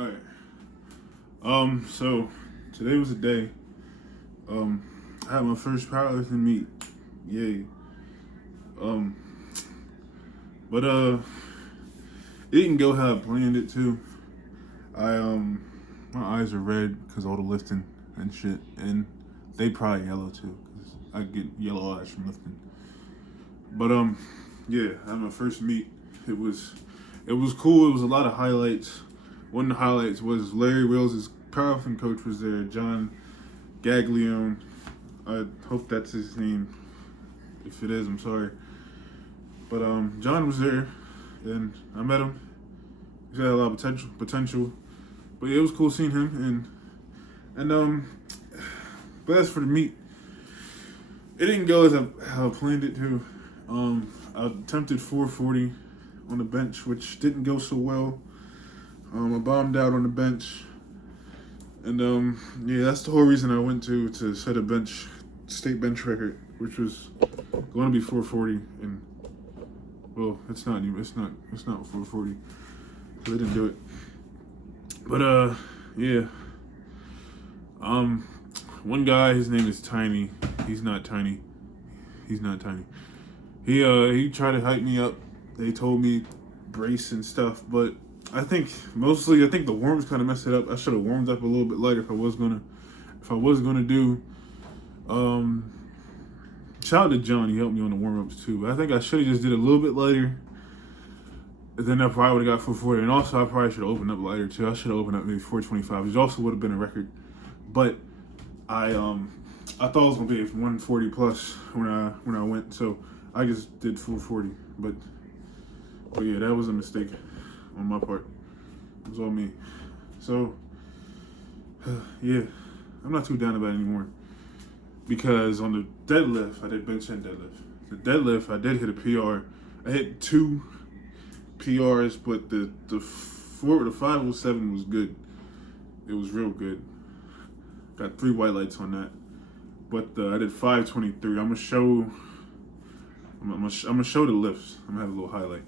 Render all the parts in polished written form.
Alright. So today was the day. I had my first powerlifting meet. Yay. Um, but it didn't go how I planned it to. My eyes are red because all the lifting and shit, and they probably yellow too because I get yellow eyes from lifting. But yeah, I had my first meet. It was cool. It was a lot of highlights. One of the highlights was Larry Wills' powerlifting coach was there, John Gaglione. I hope that's his name. If it is, I'm sorry. But John was there, and I met him. He's got a lot of potential. But yeah, it was cool seeing him. But as for the meet, it didn't go as how I planned it to. I attempted 440 on the bench, which didn't go so well. I bombed out on the bench. And yeah, that's the whole reason I went to set a state bench record, which was going to be 440. And well, it's not 440. So they didn't do it. But yeah. One guy, his name is Tiny. He's not tiny. He tried to hype me up. They told me brace and stuff, but I think the warm-ups kind of messed it up. I should have warmed up a little bit lighter if I was gonna do. Shout out to John, he helped me on the warm-ups too. But I think I should have just did a little bit lighter. Then I probably would have got 440, and also I probably should have opened up lighter too. I should have opened up maybe 425, which also would have been a record. But I thought it was gonna be 140 plus when I went, so I just did 440. But yeah, that was a mistake on my part. It was all me. So yeah, I'm not too down about it anymore. Because on the deadlift, I did bench and deadlift. The deadlift, I did hit a PR. I hit 2 PRs, but the 507 was good. It was real good. Got 3 white lights on that. But I did 523. I'm gonna show the lifts. I'm gonna have a little highlight.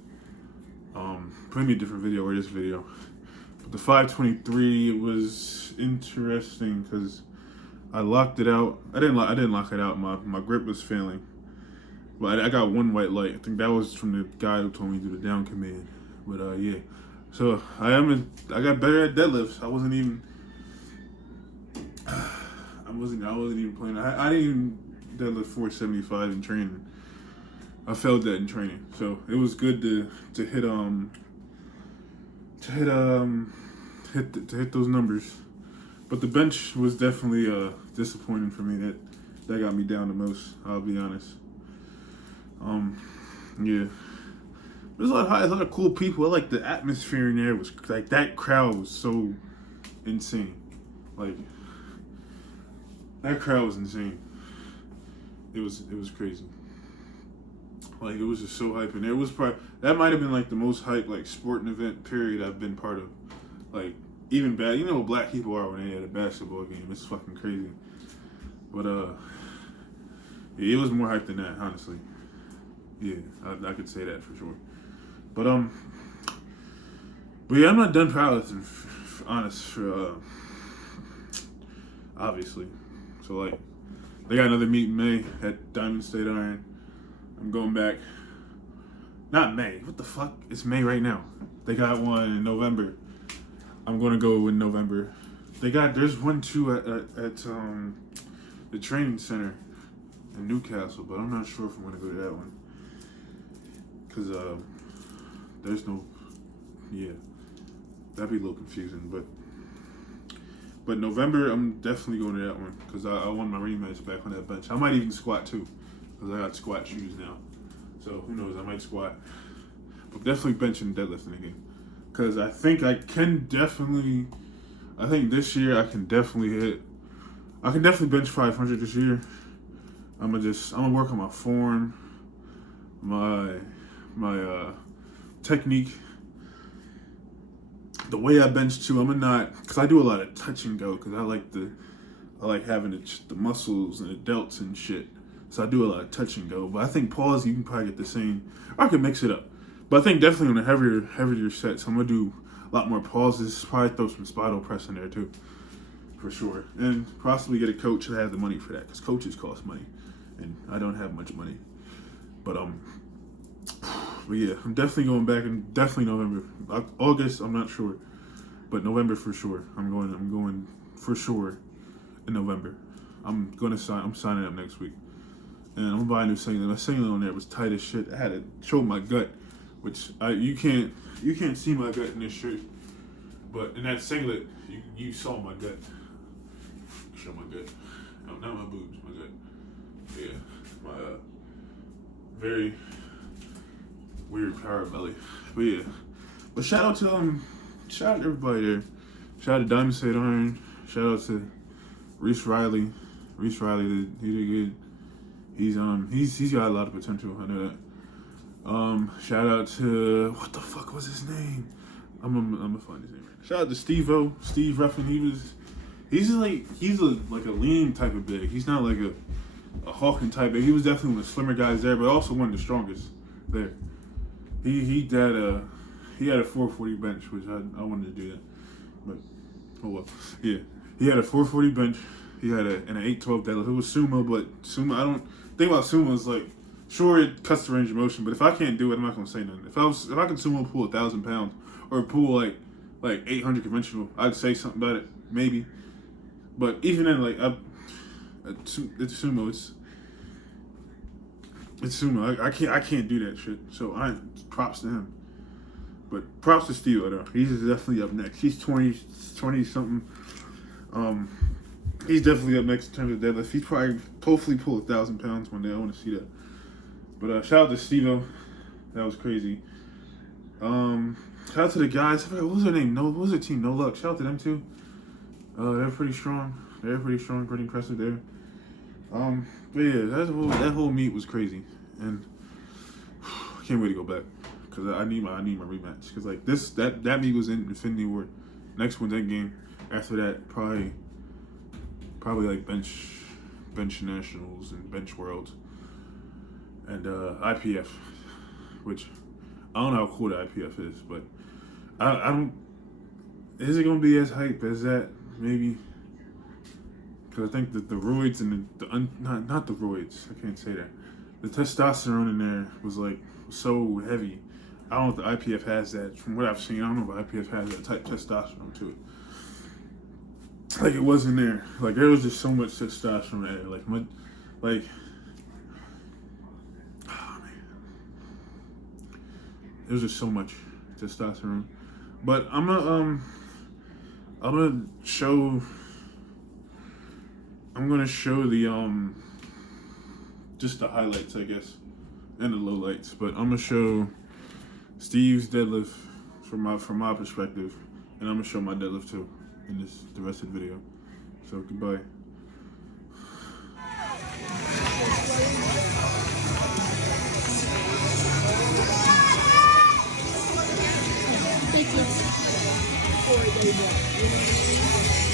Maybe a different video or this video. But the 523, it was interesting because I locked it out. I didn't lock it out. My grip was failing. But I got 1 white light. I think that was from the guy who told me to do the down command. But yeah. So I got better at deadlifts. I wasn't even playing. I didn't even deadlift 475 in training. I failed that in training. So it was good to hit those numbers. But the bench was definitely disappointing for me. That got me down the most, I'll be honest. Yeah. There's a lot of cool people. I like the atmosphere in there. Was like that crowd was so insane. Like that crowd was insane. It was crazy. Like it was just so hype in there. It was that might have been like the most hype like sporting event period I've been part of. Like even bad, you know what black people are when they at a basketball game. It's fucking crazy. But yeah, it was more hype than that, honestly. Yeah, I could say that for sure. But yeah, I'm not done powerlifting, obviously. So like, they got another meet in May at Diamond State Iron. I'm going back. Not May. What the fuck? It's May right now. They got one in November. I'm gonna go in November. There's one too at the training center in Newcastle, but I'm not sure if I'm gonna go to that one. Cause there's no, yeah, that'd be a little confusing. But November, I'm definitely going to that one because I won my rematch back on that bench. I might even squat too, because I got squat shoes now. So who knows? I might squat. But definitely bench and deadlifting again. Because I think this year I can definitely bench 500 this year. I'm gonna work on my form, my technique, the way I bench too. Because I do a lot of touch and go because I like having the muscles and the delts and shit. So I do a lot of touch and go. But I think pause, you can probably get the same. Or I can mix it up. But I think definitely on the heavier sets, I'm gonna do a lot more pauses. Probably throw some spinal press in there too, for sure. And possibly get a coach that has the money for that, because coaches cost money, and I don't have much money. But yeah, I'm definitely going back in definitely November. August, I'm not sure, but November for sure. I'm going for sure in November. I'm signing up next week, and I'm buying a new singlet. My singlet on there was tight as shit. I had to show my gut, which you can't see my gut in this shirt, but in that singlet you saw my gut. Show my gut. No, not my boobs, my gut. Yeah, my very weird power belly. But yeah, but shout out to everybody there. Shout out to Diamond State Iron. Shout out to Reese Riley. He did good. He's got a lot of potential. I know that. Shout out to, what the fuck was his name? I'm gonna find his name right now. Shout out to Steve Ruffin. He's like a lean type of big. He's not like a Hawking type big. He was definitely one of the slimmer guys there, but also one of the strongest there. He had a 440 bench, which I wanted to do that, but oh well. Yeah, he had a 440 bench. He had an 812 deadlift. It was sumo, but sumo, I don't think about sumo is like, sure, it cuts the range of motion, but if I can't do it, I'm not gonna say nothing. If I can sumo pull 1,000 pounds or pull like 800 conventional, I'd say something about it, maybe. But even then, like it's sumo. It's sumo. I can't do that shit. So props to him. But props to Steve though. He's definitely up next. He's 20 something. He's definitely up next in terms of deadlift. He's probably hopefully pull 1,000 pounds one day. I want to see that. But shout out to Steve-O. That was crazy. Shout out to the guys. What was their name? What was their team? No Luck. Shout out to them too. They're pretty strong. Pretty impressive there. But yeah, that whole meet was crazy, and I can't wait to go back, because I need my rematch. Because like that meet was in Infinity War. Next one's Endgame. After that, probably like bench nationals and bench worlds and IPF, which I don't know how cool the IPF is, but I don't. Is it gonna be as hype as that? Maybe. Because I think that the roids and not the roids, I can't say that. The testosterone in there was like so heavy. I don't know if the IPF has that. From what I've seen, I don't know if IPF has that type of testosterone to it. Like it wasn't there. Like there was just so much testosterone there. Like oh man. There was just so much testosterone. But I'm gonna show the just the highlights, I guess, and the lowlights. But I'm gonna show Steve's deadlift from my perspective, and I'm gonna show my deadlift too in the rest of the video. So goodbye. Thank you.